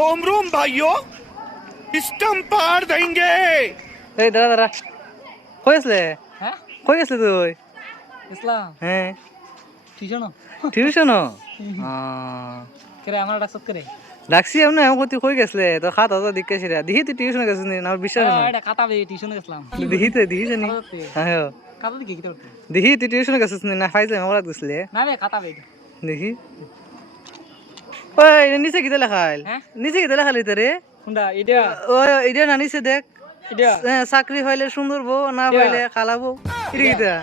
रोम रोम भाइयों, सिस्टम पार देंगे। এই দাঁড়া দাঁড়া কই আসলে হ্যাঁ কই আসলে তুই ইসলাম হ্যাঁ টিউশন টিউশন করে আমার ডাকছত করে ডাকছি এমনি এমন তুই কই গেছলে তো খাত হতো দিকে সেরা দিহি তুই টিউশন গেছিস নি আমার বিশ্বাস না এটা কাটাবে টিউশন গেছিলাম দিহি তো দিহি জানি হ্যাঁ কাটা দিকে কি করতে দিহি তুই টিউশন গেছিস নি না ফাইজলে মামলা গেছলে না রে কাটাবে দেখি ওই নিচে কিতে লেখাইল হ্যাঁ? নিচে কিতে লেখালি তো রে কোনটা এটা ওই এটা না নিচে দেখ এটা চাকরি পাইলে সুন্দর বউ না পাইলে খালাবো এটা কিটা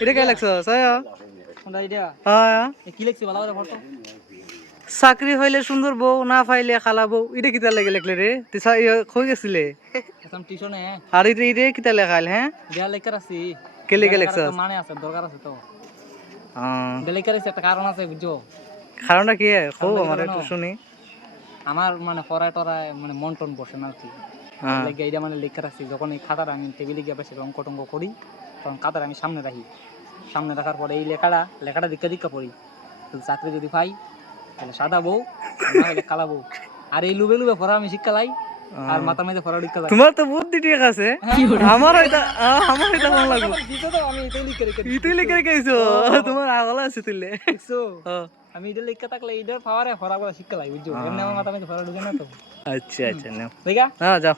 এটা কে লাগছ কোনটা এটা হ্যাঁ কি লিখছি ভালো করে ফটো চাকরি পাইলে সুন্দর বউ না পাইলে খালাবো এটা কিতা লাগে লেখলে রে তুই কই গেছিলে এখন টিউশনে আর এটা এটা কিতা লেখাইল হ্যাঁ দেয়া লেখার আছে কে লিখে লেখছ মানে আছে দরকার আছে তো লেখার আছে একটা কারণ আছে বুঝছো কারণটা কি খুব আমার একটু শুনি আমার মানে পড়ায় টরায় মানে মন টন বসে না আর কি হ্যাঁ লেগে এটা মানে লেখার আছে যখন এই খাতাটা আমি টেবিলে গিয়ে বসে অঙ্ক টঙ্ক করি তখন খাতাটা আমি সামনে রাখি সামনে রাখার পরে এই লেখাটা দিক্কা দিক্কা পড়ি তো চাকরি যদি পাই তাহলে সাদা বউ না হলে কালা বউ আর এই লুবে লুবে পড়া আমি শিক্ষা লাই আর মাথার মধ্যে পড়া শিক্ষা লাই তোমার তো বুদ্ধি ঠিক আছে আমার এটা ভালো লাগবে দিতে তো আমি এটাই লিখে রেখে তুই লিখে রেখেছো তোমার আগলা আছে তুইলে দিছো আমি এটা লিখে থাকলে এইটার পাওয়ারে পড়া শিক্ষা লাই বুঝছো এমনি আমার মাথার মধ্যে পড়া ঢুকে না তো আচ্ছা আচ্ছা নাও দেখা হ্যাঁ যাও